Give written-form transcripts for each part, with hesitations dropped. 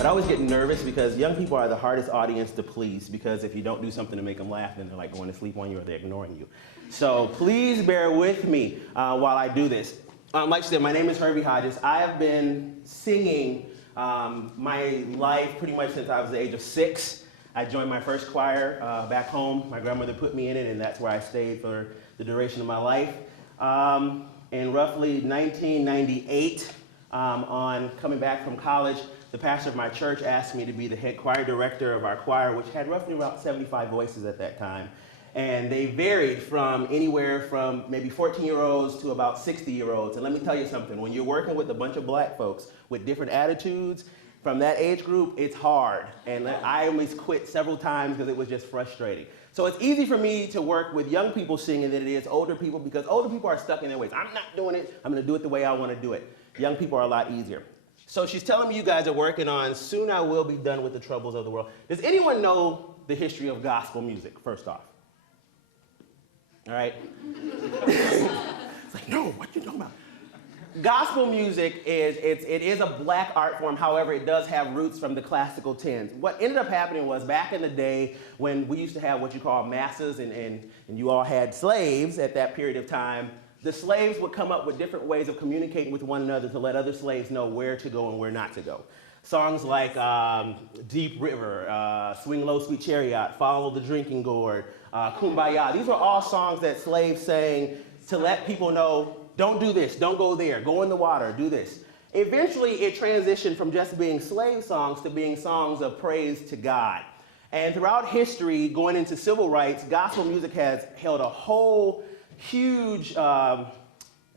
But I always get nervous because young people are the hardest audience to please, because if you don't do something to make them laugh, then they're like going to sleep on you or they're ignoring you. So please bear with me while I do this. Like I said, my name is Hervy Hodges. I have been singing my life pretty much since I was the age of 6. I joined my first choir back home. My grandmother put me in it, and that's where I stayed for the duration of my life. In roughly 1998, on coming back from college, the pastor of my church asked me to be the head choir director of our choir, which had roughly about 75 voices at that time. And they varied from anywhere from maybe 14-year-olds to about 60-year-olds. And let me tell you something, when you're working with a bunch of black folks with different attitudes, from that age group, it's hard. And I almost quit several times because it was just frustrating. So it's easy for me to work with young people singing than it is older people, because older people are stuck in their ways. I'm not doing it, I'm gonna do it the way I wanna do it. Young people are a lot easier. So she's telling me you guys are working on Soon I Will Be Done with the Troubles of the World. Does anyone know the history of gospel music, first off? All right? It's like, no, what you talking about? Gospel music is a black art form. However, it does have roots from the classical 10s. What ended up happening was back in the day when we used to have what you call masses and you all had slaves at that period of time, the slaves would come up with different ways of communicating with one another to let other slaves know where to go and where not to go. Songs like Deep River, Swing Low Sweet Chariot, Follow the Drinking Gourd, Kumbaya. These were all songs that slaves sang to let people know, don't do this, don't go there, go in the water, do this. Eventually it transitioned from just being slave songs to being songs of praise to God. And throughout history, going into civil rights, gospel music has held a whole huge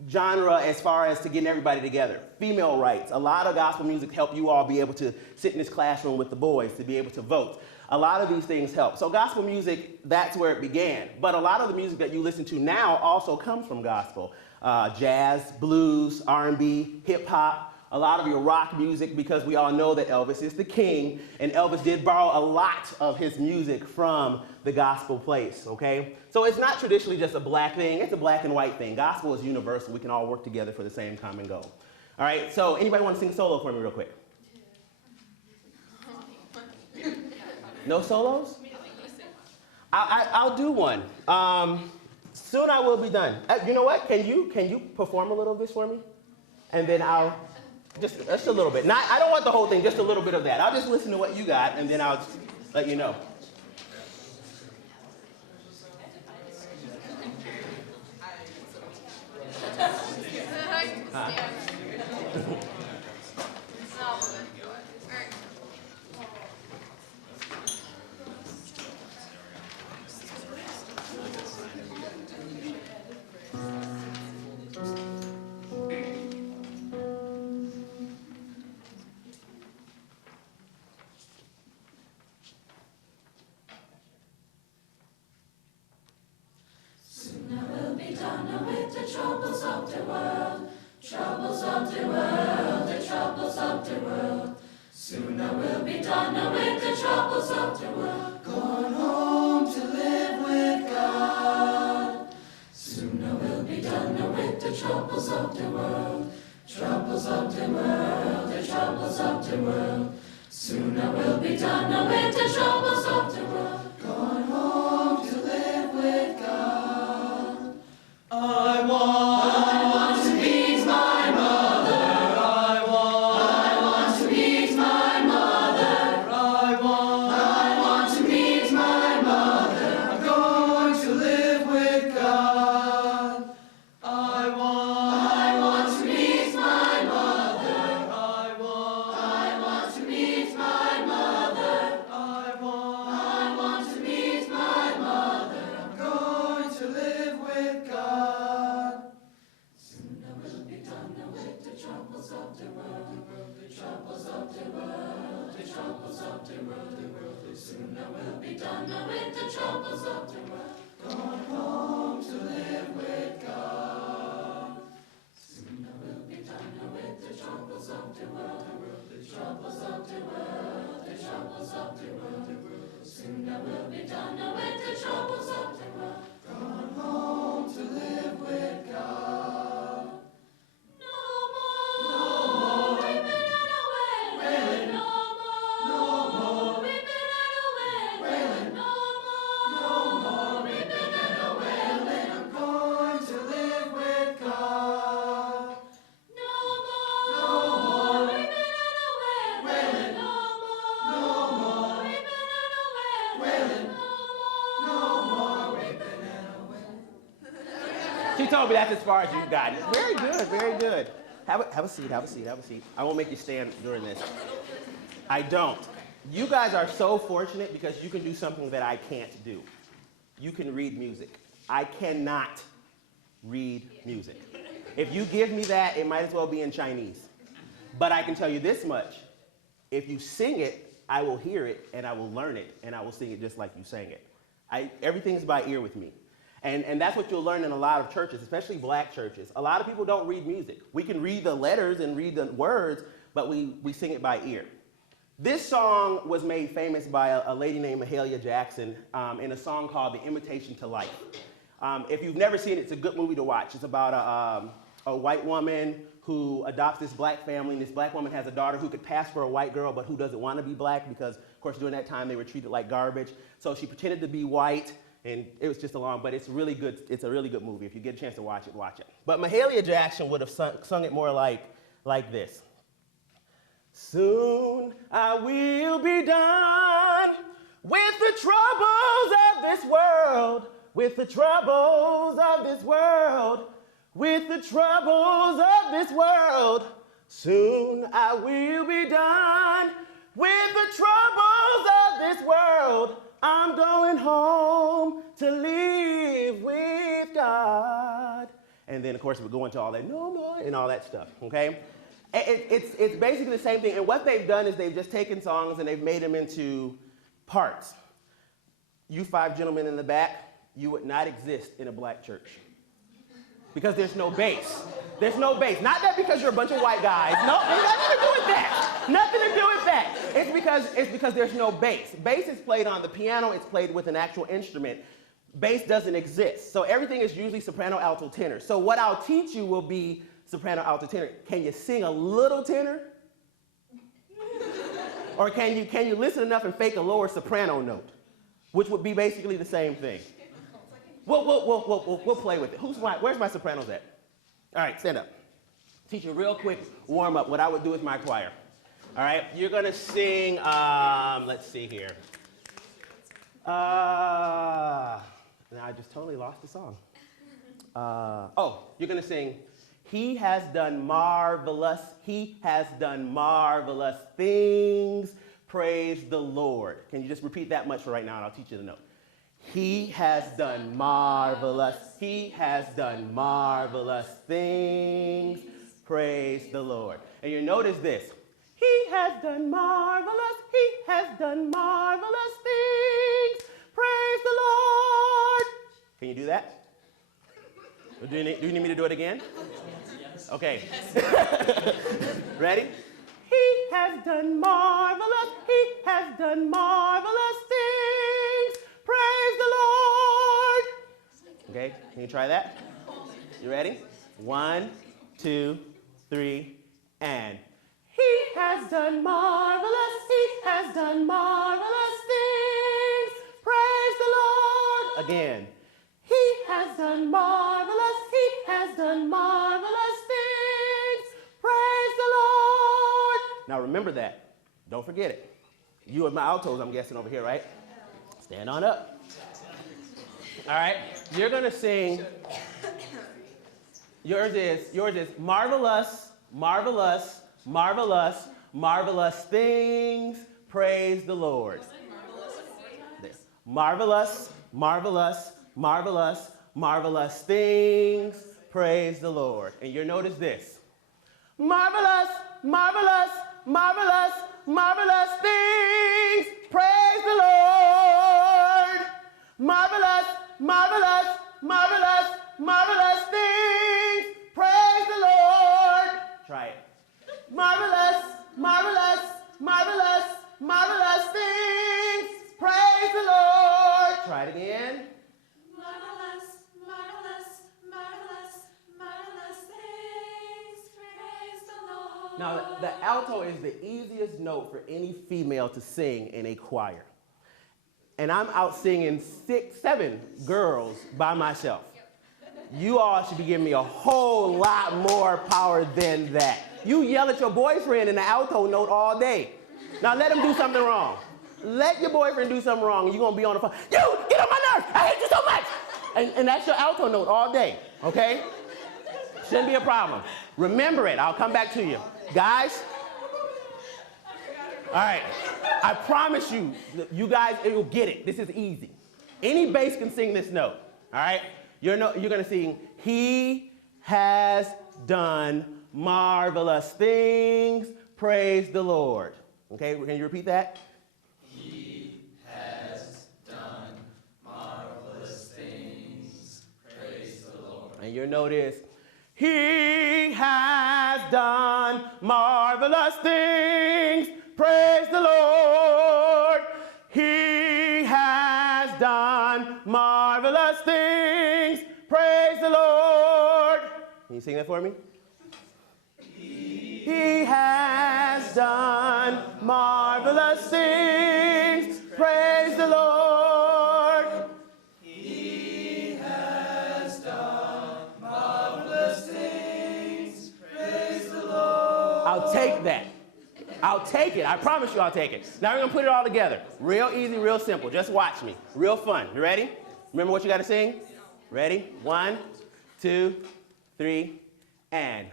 genre as far as to getting everybody together. Female rights. A lot of gospel music help you all be able to sit in this classroom with the boys, to be able to vote. A lot of these things help. So gospel music, that's where it began. But a lot of the music that you listen to now also comes from gospel. Jazz, blues, R&B, hip hop, a lot of your rock music, because we all know that Elvis is the king, and Elvis did borrow a lot of his music from the gospel place, okay? So it's not traditionally just a black thing, it's a black and white thing. Gospel is universal, we can all work together for the same common goal. All right, so anybody want to sing a solo for me real quick? No solos? I'll do one. Soon I Will Be Done. You know what, can you perform a little of this for me? And then I'll, just a little bit. I don't want the whole thing, just a little bit of that. I'll just listen to what you got, and then I'll just let you know. Soon I will be done with the troubles of the world, gone home to live with God. Soon I will be done with the troubles of the world, troubles of the world, the troubles of the world. Soon I will be done with the troubles of the world, gone home to live with God. I want to meet my mother. I want to meet my mother. I want to meet my mother. I'm going to live with God. I want to meet my mother. I want to meet my mother. I want to meet my mother. I'm going to live with God. Soon I will be done with the troubles of the world, the troubles of the world, the troubles of the world. Soon I will be done with the troubles of the world, gone home to live with God. Soon I will be done with the troubles of the world, the troubles of the world, the troubles of the world. Soon I will be done with the troubles of the world, gone home to live with God. No more weeping and wailing, no more told me that's as far as you've gotten. Very good, very good. Have a seat, have a seat, have a seat. I won't make you stand during this. I don't. You guys are so fortunate because you can do something that I can't do. You can read music. I cannot read music. If you give me that, it might as well be in Chinese. But I can tell you this much. If you sing it, I will hear it, and I will learn it, and I will sing it just like you sang it. Everything's by ear with me. And that's what you'll learn in a lot of churches, especially black churches. A lot of people don't read music. We can read the letters and read the words, but we sing it by ear. This song was made famous by a lady named Hervy Jackson in a song called The Invitation to Life. If you've never seen it, it's a good movie to watch. It's about a white woman who adopts this black family, and this black woman has a daughter who could pass for a white girl, but who doesn't want to be black because, of course, during that time they were treated like garbage. So she pretended to be white, and it was just but it's really good. It's a really good movie. If you get a chance to watch it, watch it. But Mahalia Jackson would have sung it more like this. Soon I will be done with the troubles of this world, with the troubles of this world, with the troubles of this world. Soon I will be done with the troubles of this world. I'm going home to live with God. And then, of course, we go into all that, no more, and all that stuff, okay? It's basically the same thing. And what they've done is they've just taken songs and they've made them into parts. You 5 gentlemen in the back, you would not exist in a black church. Because there's no bass. There's no bass. Not that because you're a bunch of white guys. No, it has nothing to do with that. Nothing to do with that. It's because there's no bass. Bass is played on the piano. It's played with an actual instrument. Bass doesn't exist. So everything is usually soprano, alto, tenor. So what I'll teach you will be soprano, alto, tenor. Can you sing a little tenor? Or can you listen enough and fake a lower soprano note? Which would be basically the same thing. We'll play with it. Where's my sopranos at? All right, stand up. Teach you a real quick warm up, what I would do with my choir. All right, you're gonna sing, let's see here. Now I just totally lost the song. You're gonna sing, He has done marvelous things, praise the Lord. Can you just repeat that much for right now and I'll teach you the note. He has done marvelous things, praise the Lord. And your note is this, He has done marvelous things, praise the Lord. Can you do that? Do you need me to do it again? Yes. Okay. Ready? He has done marvelous things, praise the Lord. Okay, can you try that? You ready? 1, 2, 3, and He has done marvelous things, praise the Lord. Again. He has done marvelous things, praise the Lord. Now remember that. Don't forget it. You and my altos, I'm guessing, over here, right? Stand on up. All right, you're gonna sing, yours is marvelous things, praise the Lord. There. Marvelous things, praise the Lord. And your note is this. Marvelous things, praise the Lord. Marvelous things, praise the Lord. Try it. Marvelous things, praise the Lord. Try it again. Marvelous things, praise the Lord. Now, the alto is the easiest note for any female to sing in a choir. And I'm out singing 6, 7 girls by myself. You all should be giving me a whole lot more power than that. You yell at your boyfriend in the alto note all day. Now let him do something wrong. Let your boyfriend do something wrong and you're gonna be on the phone. You, get on my nerves, I hate you so much. And that's your alto note all day. Okay? Shouldn't be a problem. Remember it. I'll come back to you. Guys? All right. I promise you, you guys, you'll get it. This is easy. Any bass can sing this note. All right? You're going to sing, He has done marvelous things. Praise the Lord. Okay? Can you repeat that? He has done marvelous things. Praise the Lord. And your note is, He has done marvelous things. Praise the Lord. He has done marvelous things. Praise the Lord. Can you sing that for me? He has done marvelous things. Praise the Lord. He has done marvelous things. Praise the Lord. I'll take that. I'll take it. I promise you I'll take it. Now we're going to put it all together. Real easy, real simple. Just watch me. Real fun. You ready? Remember what you got to sing? Ready? 1, 2, 3, and.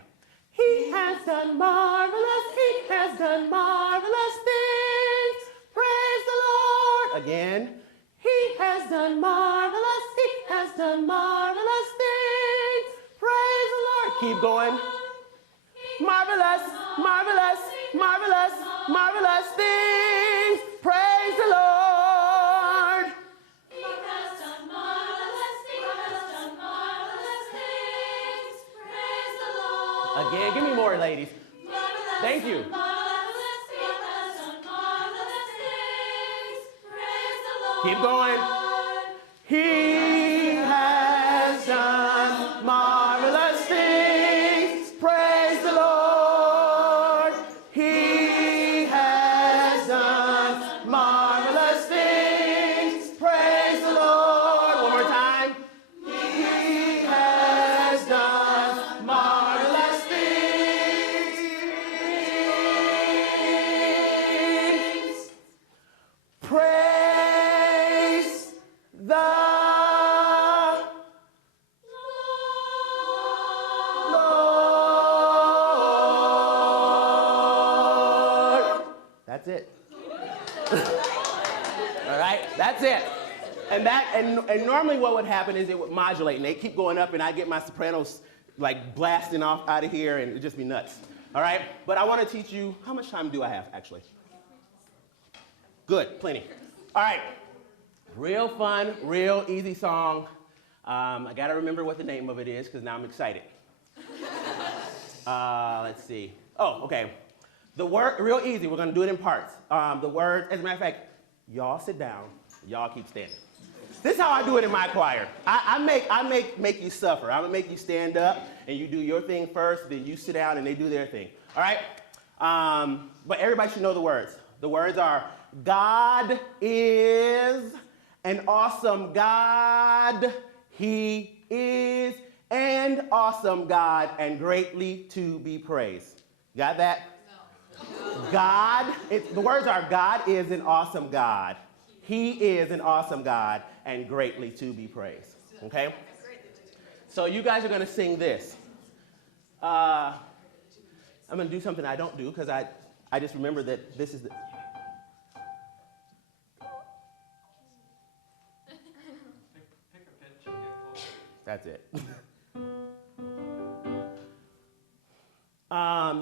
He has done marvelous, He has done marvelous things. Praise the Lord. Again. He has done marvelous, He has done marvelous things. Praise the Lord. Keep going. Marvelous, marvelous, marvelous, marvelous things. Praise the Lord. He has done marvelous, He has done marvelous things. Praise the Lord. Again, give me more, ladies. Marvelous, Thank you. marvelous, He has done marvelous things. Praise the Lord. Keep going. He has done marvelous things. Praise the Lord. He has done marvelous things. Praise the Lord. One more time. He has done marvelous things. Praise the Lord. That's it. All right, that's it. And normally what would happen is it would modulate and they keep going up and I get my sopranos like blasting off out of here and it'd just be nuts. All right, but I want to teach you, how much time do I have actually? Good, plenty. All right, real fun, real easy song. I gotta remember what the name of it is because now I'm excited. Let's see. Oh, okay. The word, real easy, we're gonna do it in parts. The word, as a matter of fact, y'all sit down, y'all keep standing. This is how I do it in my choir. I make you suffer. I'm gonna make you stand up and you do your thing first, then you sit down and they do their thing. All right? But everybody should know the words. The words are, God is an awesome God. He is an awesome God and greatly to be praised. Got that? No. God, the words are, God is an awesome God. He is an awesome God and greatly to be praised. Okay? So you guys are going to sing this. I'm going to do something I don't do because I just remember that this is the... Pick a pitch and get close. That's it.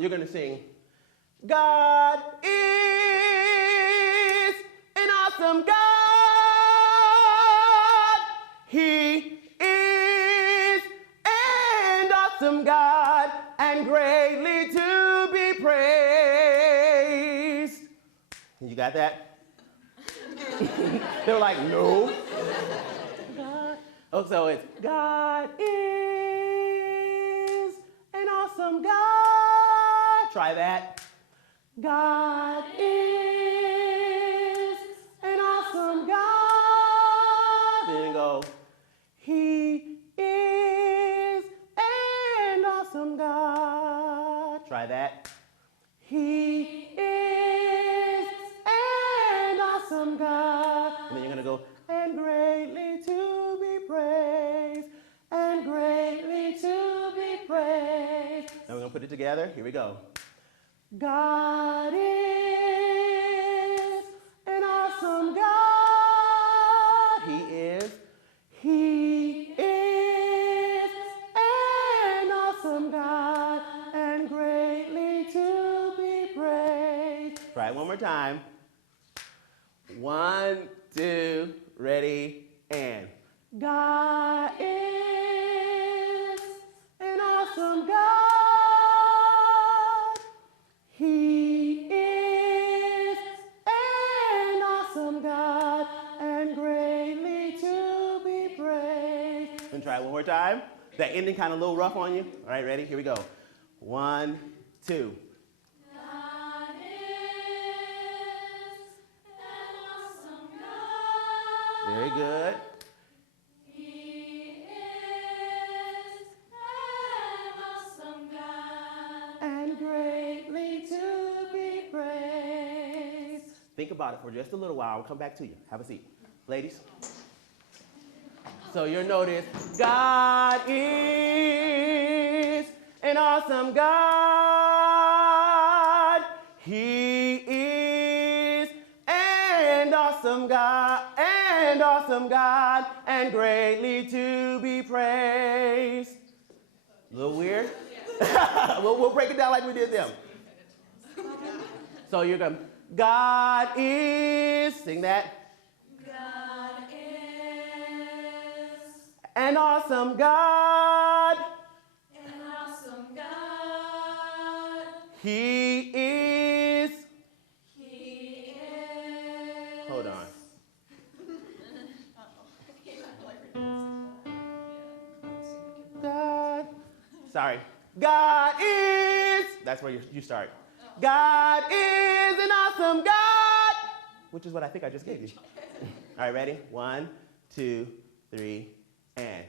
You're going to sing, God is an awesome God. He is an awesome God and greatly to be praised. You got that? They were like, no. Oh, so it's, God is an awesome God. Try that. God is an awesome God. Then you go, He is an awesome God. Try that. He is an awesome God. And then you're going to go, and greatly to be praised, and greatly put it together. Here we go. God is an awesome God. He is an awesome God and greatly to be praised. Try it one more time. 1, 2, ready, and. God is an awesome God. He is an awesome God and greatly to be praised. And try it one more time. That ending kind of a little rough on you. All right, ready? Here we go. 1, 2. God is an awesome God. Very good. He is an awesome God And greatly to be praised. Think about it for just a little while. I'll come back to you. Have a seat. Ladies. So you'll notice God is an awesome God. He is an awesome God, and greatly to be praised. A little weird? we'll break it down like we did them. So you're going, God is, sing that. God is An awesome God. an awesome God. He is. He is. Hold on. God. Sorry. God is. That's where you start. God is an awesome God. Which is what I think I just gave you. All right, ready? 1, 2, 3, and.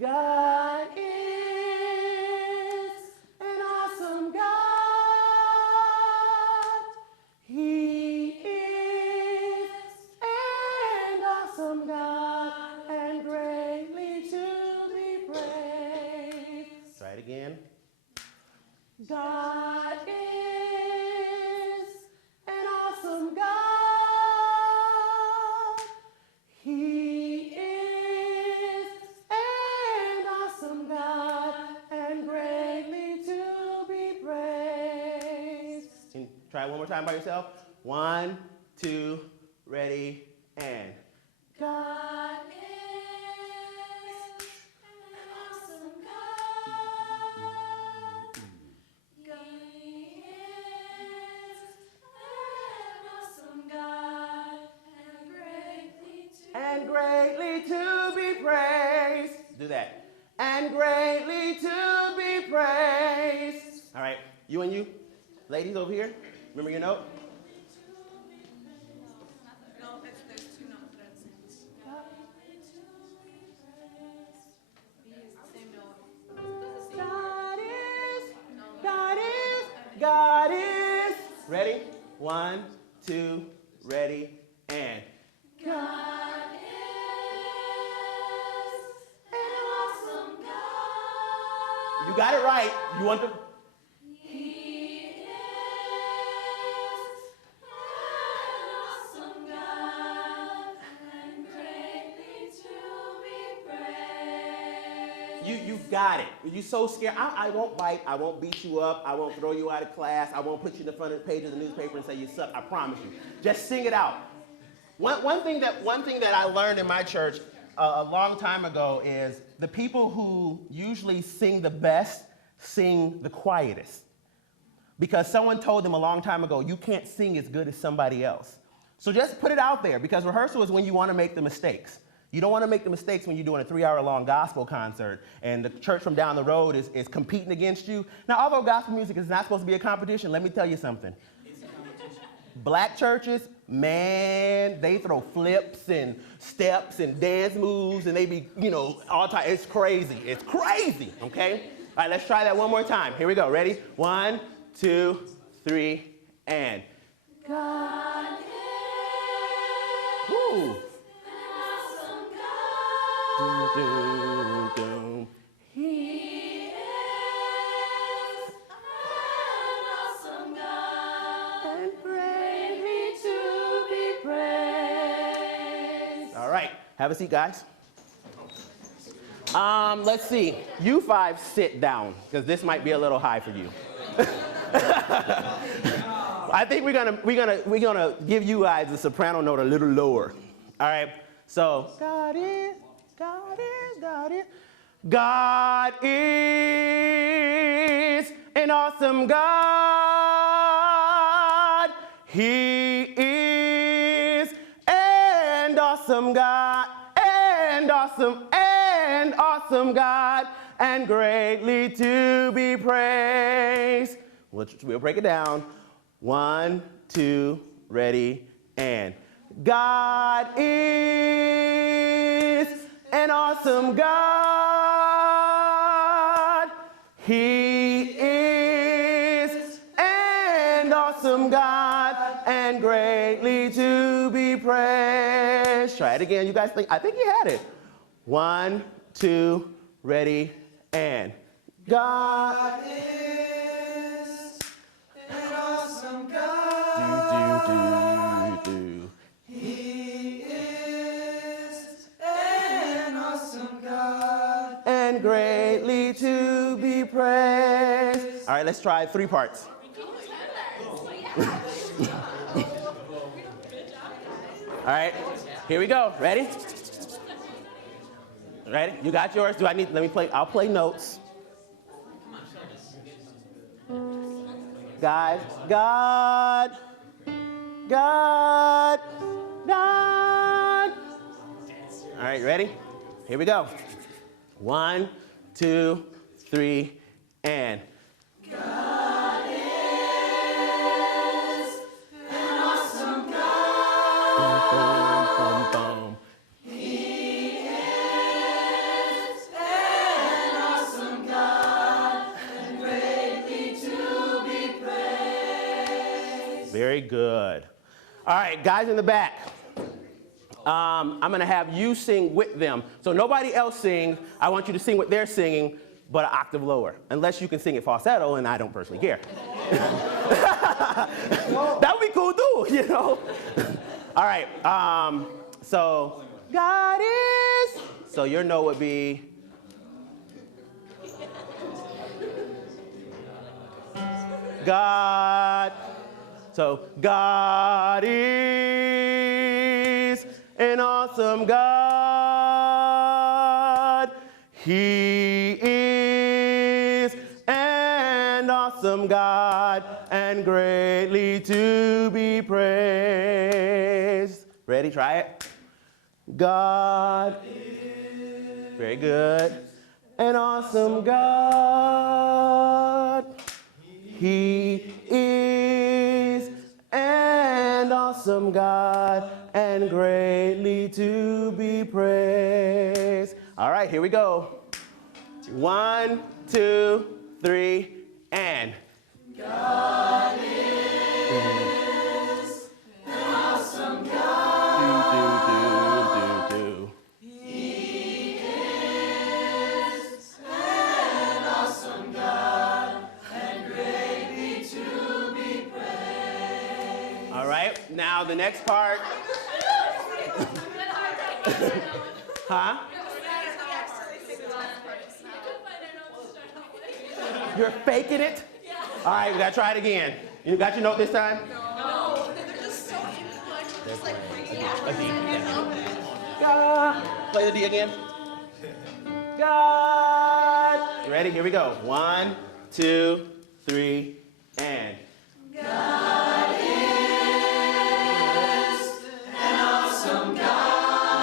God is an awesome God. He is an awesome God and greatly to be praised. Try it again. God is an awesome God. He is an awesome God and greatly to be praised. And try it one more time by yourself. 1, 2, ready, and. God is an awesome God. He is an awesome God and greatly To be praised. Do that. And greatly to be praised. All right, you and you, ladies over here, remember your note? No, there's 2 notes that are the same. B is the same note. God is. Ready? 1, 2, ready, and. God is an awesome God. You got it right. You want to. He is an awesome God and greatly to be praised. You got it. You're so scared. I won't bite. I won't beat you up. I won't throw you out of class. I won't put you in the front of the page of the newspaper and say you suck. I promise you. Just sing it out. One thing that I learned in my church a long time ago is the people who usually sing the best sing the quietest. Because someone told them a long time ago, you can't sing as good as somebody else. So just put it out there, because rehearsal is when you want to make the mistakes. You don't want to make the mistakes when you're doing a 3-hour-long gospel concert and the church from down the road is competing against you. Now, although gospel music is not supposed to be a competition, let me tell you something. Black churches, man, they throw flips and steps and dance moves and they be, all time. It's crazy. It's crazy, okay? All right, let's try that one more time. Here we go. Ready? 1, 2, 3, and. God is Woo. an awesome Dum, God. dum, dum. He is an have a seat, guys. Let's see. You five sit down, because this might be a little high for you. I think we're gonna give you guys the soprano note a little lower. All right. So God is an awesome God. He is an awesome God, and awesome God, and greatly to be praised. We'll break it down. 1, 2, ready, and God is an awesome God. He is an awesome God, and greatly to be praised. Try it again. You guys think? I think you had it. 1, 2, ready, and God is an awesome God. do. He is an awesome God. And greatly to be praised. All right, let's try 3 parts. All right, here we go. Ready? Ready? You got yours? Let me play, I'll play notes. God. All right, ready? Here we go. 1, 2, 3, and. God is an awesome God. Boom, boom, boom. He is an awesome God, and greatly to be praised. Very good. All right, guys in the back. I'm going to have you sing with them. So nobody else sings. I want you to sing what they're singing, but an octave lower. Unless you can sing it falsetto, and I don't personally care. That would be cool too, you know. All right. So God is. So your note would be. God. So God is an awesome God. He is an awesome God, and greatly to be praised. Ready? Try it. God. Very good. An awesome God. He is an awesome God, and greatly to be praised. All right, here we go. 1, 2, 3, and. God is an awesome God. Do. He is an awesome God, and greatly to be praised. All right, now the next part. Huh? You're faking it? All right, we gotta try it again. You got your note this time? No, they're just so influential, just like A D. God. Play the D again. God. Ready? Here we go. 1, 2, 3, and. God is an awesome God.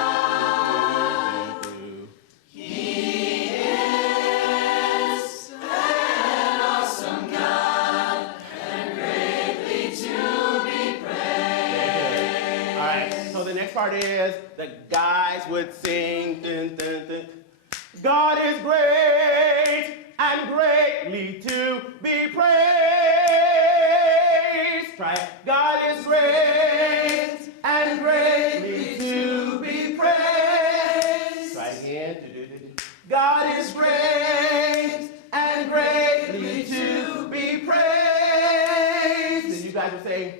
He is an awesome God, and greatly to be praised. All right. So the next part is the guys would sing. Dun, dun, dun. God is great and greatly to be praised. Try it. God is great and greatly to be praised. Try it again. God is great and greatly to be praised. Then you guys will say,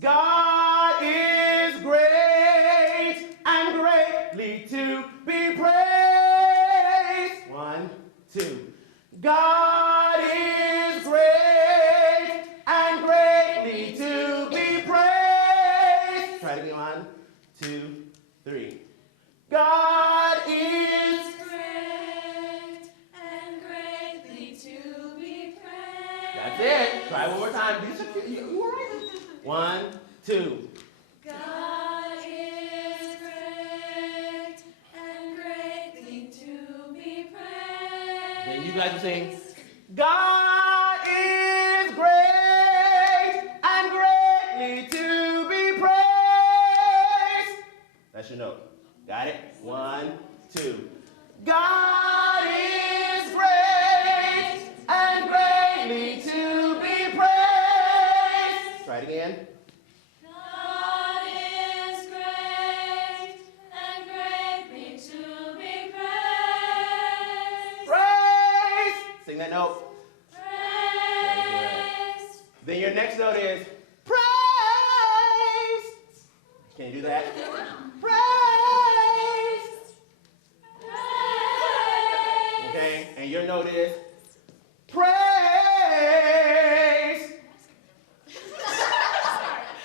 God is great and great. greatly to be praised. 1, 2. God is great and greatly to be praised. Try it again. 1, 2, 3. God is great and greatly to be praised. That's it. Try it one more time. You all right? 1, 2. God is great and greatly to be praised. Then you guys will sing. God is great and greatly to be praised. That's your note. Got it? 1, 2. God is great and greatly to be praised. Try it again. God is great and greatly to be praised. Praise. Sing that note. Praise. Then your next note is praise. Can you do that? Praise. Okay, and your note is praise.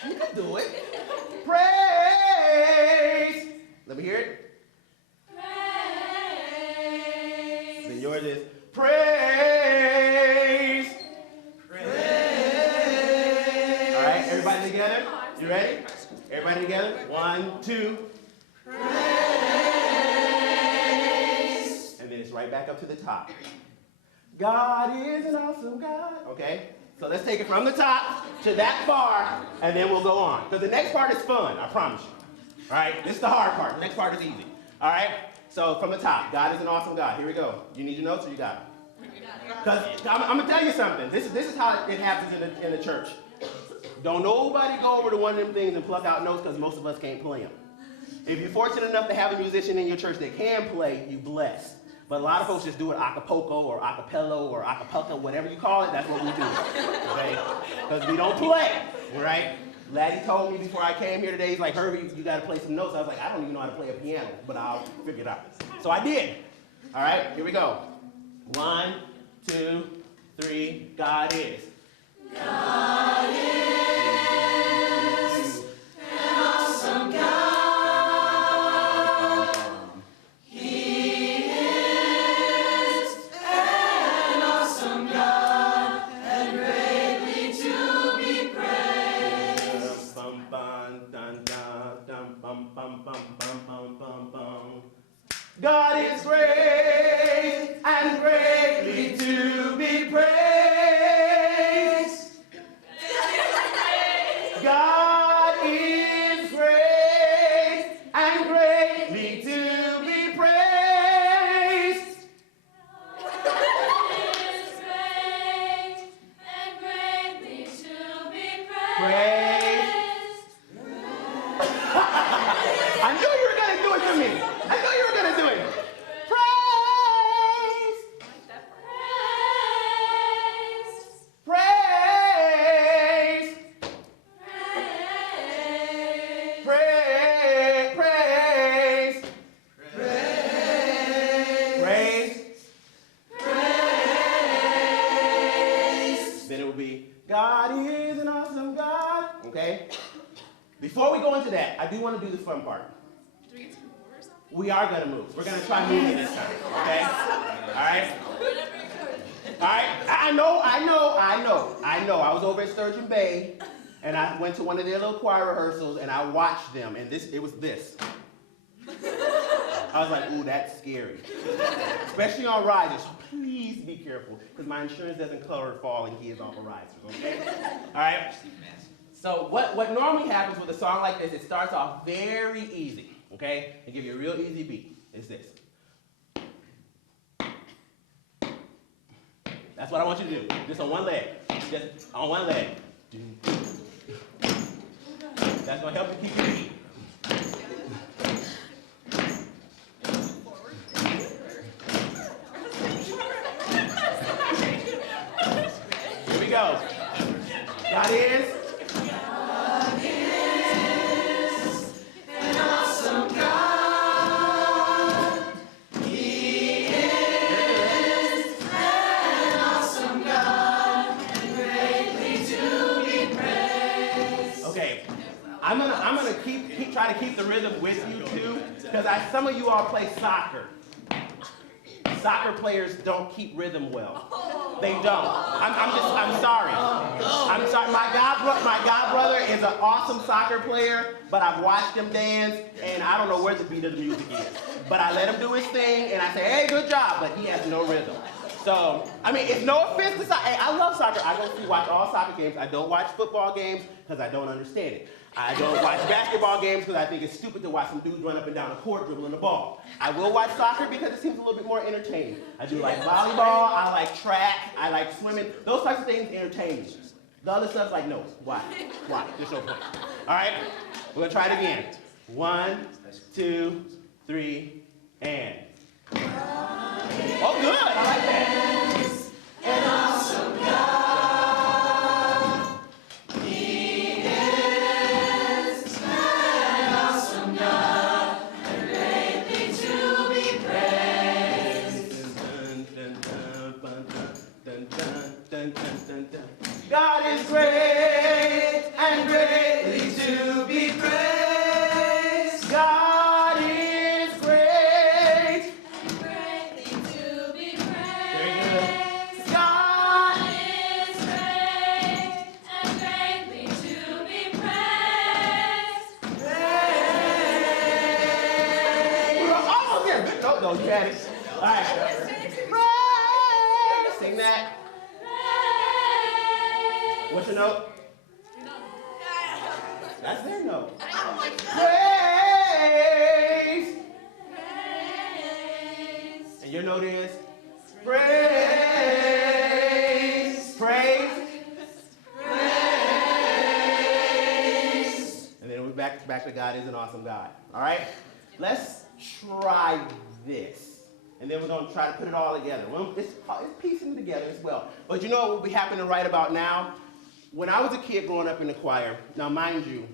You can do it. Praise. Let me hear it. Praise. Then yours is praise. Praise. All right, everybody together? You ready? Everybody together? 1, 2. And then it's right back up to the top. God is an awesome God. Okay? So let's take it from the top to that bar, and then we'll go on. Because the next part is fun, I promise you. All right? This is the hard part. The next part is easy. All right? So from the top, God is an awesome God. Here we go. You need your notes or you got them? Because I'm going to tell you something. This is how it happens in the church. Don't nobody go over to one of them things and pluck out notes because most of us can't play them. If you're fortunate enough to have a musician in your church that can play, you blessed. But a lot of folks just do it acapulco or acapello or acapulco, whatever you call it, that's what we do. Okay? Because we don't play, right? Laddie told me before I came here today, he's like, Hervy, you got to play some notes. I was like, I don't even know how to play a piano, but I'll figure it out. So I did. All right, here we go. 1, 2, 3, God is. God is an awesome God. He is an awesome God and greatly to be praised. Bum, bum, dun, dun, dun, bum, bum, bum, bum, bum, bum, bum. God is great and greatly to be praised. God is great and greatly to be praised. God is great and greatly to be praised. I knew you were going to do it to me. I knew you were going to do it. Praise. Praise. Praise. Praise. Praise. Praise. Praise. Then it will be, God is an awesome God. Okay? Before we go into that, I do want to do the fun part. Do we get to move or something? We are going to move. We're going to try moving this time. Okay? All right? All right? I know. I was over at Sturgeon Bay, and I went to one of their little choir rehearsals, and I watched them, and it was this. I was like, ooh, that's scary. Especially on risers. So please be careful, because my insurance doesn't cover falling kids off of risers, okay? All right? So what normally happens with a song like this, it starts off very easy, okay? And give you a real easy beat. It's this. That's what I want you to do. Just on one leg. Just on one leg. That's going to help you keep your beat. Here we go. God is. God is an awesome God. I'm gonna keep try to keep the rhythm with you too, because some of you all play soccer. Soccer players don't keep rhythm well. They don't. I'm sorry. I'm sorry. My god brother is an awesome soccer player, but I've watched him dance, and I don't know where the beat of the music is. But I let him do his thing, and I say, hey, good job, but he has no rhythm. So, I mean, it's no offense to soccer. Hey, I love soccer. I go watch all soccer games. I don't watch football games because I don't understand it. I don't watch basketball games because I think it's stupid to watch some dudes run up and down the court dribbling the ball. I will watch soccer because it seems a little bit more entertaining. I do like volleyball, I like track, I like swimming. Those types of things entertain me. The other stuff's like, no. Why? Why? There's no point. All right? We're going to try it again. 1, 2, 3, and. Oh, good. I like that. An awesome God. He is an awesome God, and greatly to be praised. God is great and greatly to be praised. God is great And greatly to be praised. Very good. God is great and greatly to be praised. We're almost there. Good note, though. You had it. All right. Praise. Sing that. What's your note? That's their note. Praise. And your note is? Praise. Praise. Praise. And then we're back to God is an awesome God. All right? Let's try this. And then we're going to try to put it all together. Well, it's piecing together as well. But you know what will be happening right about now? When I was a kid growing up in the choir, now mind you,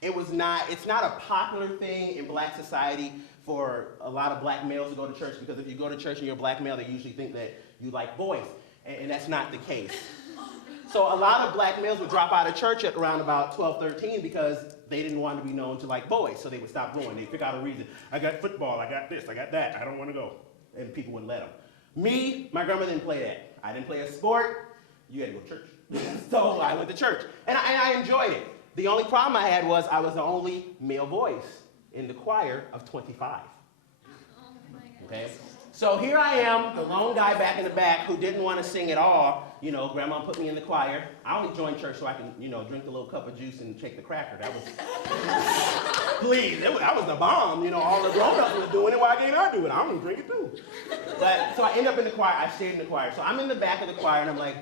it's not a popular thing in black society for a lot of black males to go to church, because if you go to church and you're a black male, they usually think that you like boys, and that's not the case. So a lot of black males would drop out of church at around about 12, 13 because they didn't want to be known to like boys, so they would stop going. They'd figure out a reason. I got football, I got this, I got that, I don't want to go. And people wouldn't let them. Me, my grandma didn't play that. I didn't play a sport, you had to go to church. So I went to church, and I enjoyed it. The only problem I had was I was the only male voice in the choir of 25. Okay? So here I am, the lone guy back in the back who didn't want to sing at all. You know, grandma put me in the choir. I only joined church so I can, drink a little cup of juice and shake the cracker. That was, please, that was the bomb. All the grown-ups were doing it. Why can't I do it? I'm going to drink it too. But, so I end up in the choir. I stayed in the choir. So I'm in the back of the choir, and I'm like,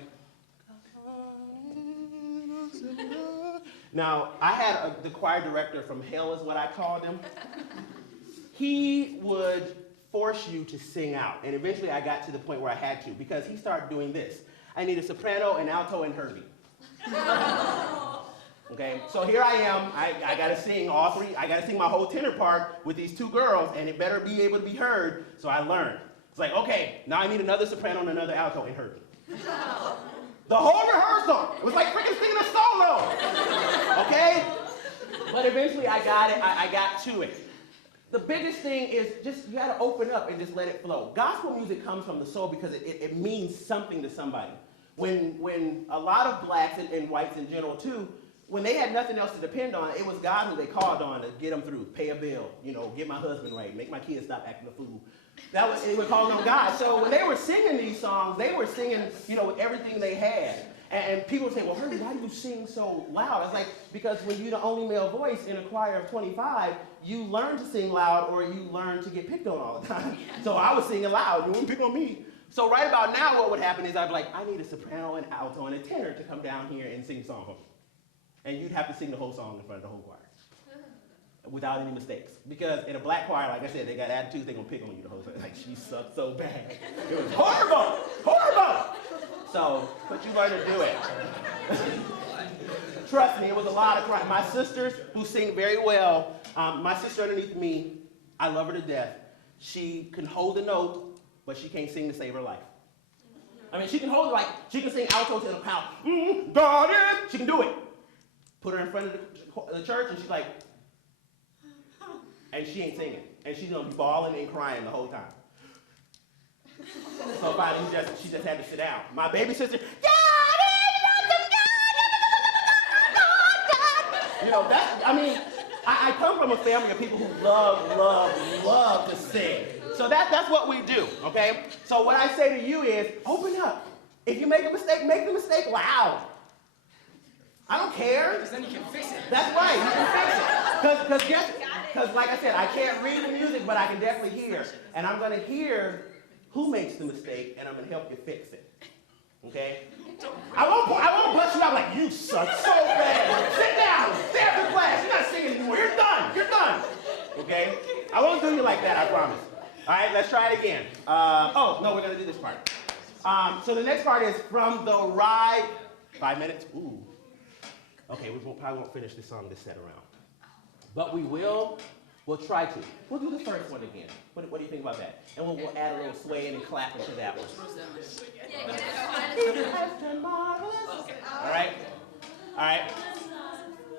now, I had the choir director from hell is what I called him. He would force you to sing out. And eventually I got to the point where I had to, because he started doing this. I need a soprano, an alto, and Hervy. Okay, so here I am. I gotta sing all three. I gotta sing my whole tenor part with these two girls, and it better be able to be heard. So I learned. It's like, okay, now I need another soprano and another alto and Hervy. The whole rehearsal was like freaking singing a solo. Okay? But eventually I got it. I got to it. The biggest thing is just you got to open up and just let it flow. Gospel music comes from the soul because it means something to somebody. When a lot of blacks and whites in general too, when they had nothing else to depend on, it was God who they called on to get them through, pay a bill, get my husband right, make my kids stop acting a fool. They were calling on God. So when they were singing these songs, they were singing, with everything they had. And people would say, well, Hervy, why do you sing so loud? It's like, because when you're the only male voice in a choir of 25, you learn to sing loud or you learn to get picked on all the time. So I was singing loud. You wouldn't pick on me. So right about now, what would happen is I'd be like, I need a soprano, an alto, and a tenor to come down here and sing song. And you'd have to sing the whole song in front of the whole choir without any mistakes. Because in a black choir, like I said, they got attitudes, they're going to pick on you the whole time. Like, she sucked so bad. It was horrible! Horrible! So, but you learn to do it. Trust me, it was a lot of crying. My sisters, who sing very well, my sister underneath me, I love her to death. She can hold a note, but she can't sing to save her life. I mean, she can hold it like, she can sing alto to the pound. God is, she can do it. put her in front of the church, and she's like, and she ain't singing. And she's gonna be bawling and crying the whole time. So finally, she just had to sit down. My baby sister, you know, I come from a family of people who love to sing. So that's what we do, okay? So what I say to you is, open up. If you make a mistake, make the mistake loud. I don't care. Because then you can fix it. That's right, you can fix it. Because like I said, I can't read the music, but I can definitely hear. And I'm gonna hear who makes the mistake, and I'm gonna help you fix it. Okay? I won't bust you out like, you suck so bad. Sit down, stay after class. You're not singing anymore. You're done. Okay? I won't do you like that, I promise. All right, let's try it again. Oh, no, we're gonna do this part. So the next part is from the ride. 5 minutes? Ooh. Okay, probably won't finish this song this set around. But we'll try to. We'll do the first one again. What do you think about that? And we'll add a little sway and clap into that one. All right? All right?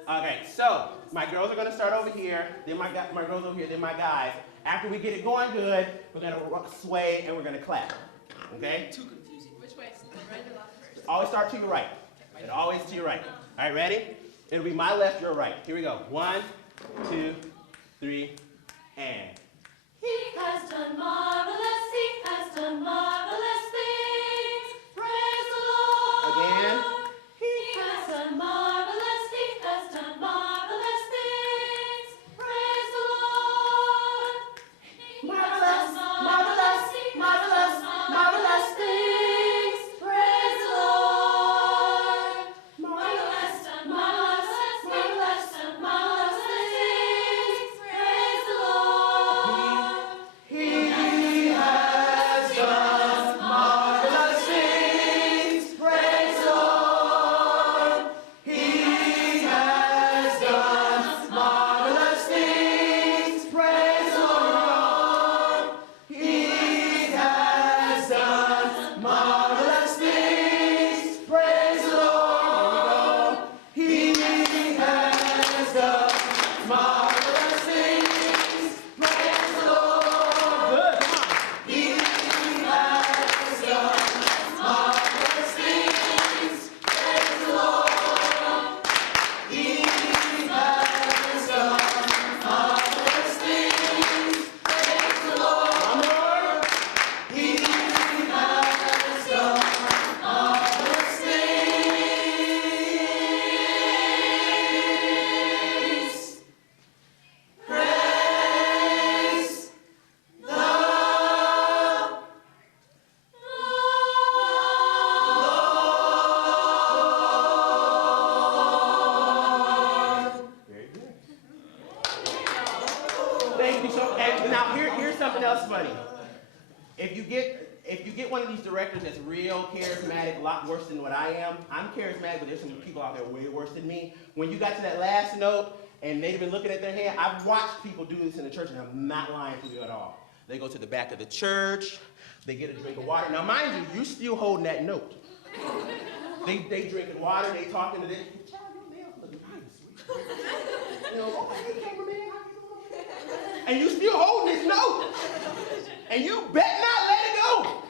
Okay, so my girls are going to start over here, then my girls over here, then my guys. After we get it going good, we're going to sway and we're going to clap. Okay? Too confusing. Which way? Right or left first? Always start to your right. And always to your right. All right, ready? It'll be my left, your right. Here we go. 1, 2, 3, and. He has done marvelous, he has done marvelous things. Praise the Lord. Again. He has done marvelous, he has done marvelous things. Praise the Lord. He has done marvelous, marvelous, marvelous things. Praise the Lord. Marvelous, marvelous, marvelous, marvelous things. Praise the Lord. He has done marvelous things. Praise the Lord. He has done marvelous things. Praise the Lord. He has done marvelous things. Praise the Lord. He has done marvelous things. Praise the Lord. Good. Come on. He has done marvelous things. Praise the Lord. He has done marvelous things. Praise the Lord. One more. He has done marvelous things. Praise the Lord. Very good. Thank you so. And now here's something else funny. If you get one of these directors that's real charismatic, a lot worse than what I am. I'm charismatic, but there's some people out there way worse than me. When you got to that last note and they've been looking at their hand, I've watched people do this in the church, and I'm not lying to you at all. They go to the back of the church, they get a drink of water. Now, mind you, you're still holding that note. They drinking water, they talking to this. Child, your nails looking nice, sweet. You know, oh, hey, cameraman, how you doing? And you still holding this note. And you bet not let it go.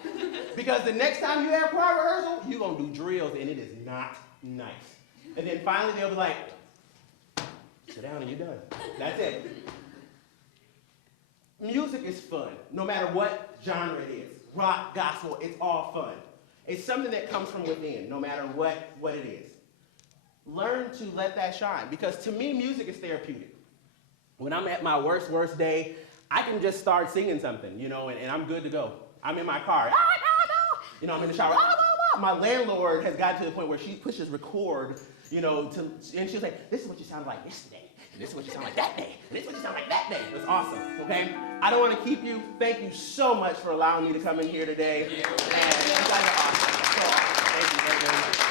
Because the next time you have choir rehearsal, you're going to do drills, and it is not nice. And then finally they'll be like, sit down and you're done. That's it. Music is fun, no matter what genre it is. Rock, gospel, it's all fun. It's something that comes from within, no matter what it is. Learn to let that shine, because to me, music is therapeutic. When I'm at my worst day, I can just start singing something, you know, and I'm good to go. I'm in my car. You know, I'm in the shower. My landlord has gotten to the point where she pushes record, you know, and she's like, this is what you sound like yesterday. And this is what you sound like that day. And this is what you sound like that day. It's awesome, okay? I don't want to keep you. Thank you so much for allowing me to come in here today. And you guys are awesome. So awesome. Thank you very much.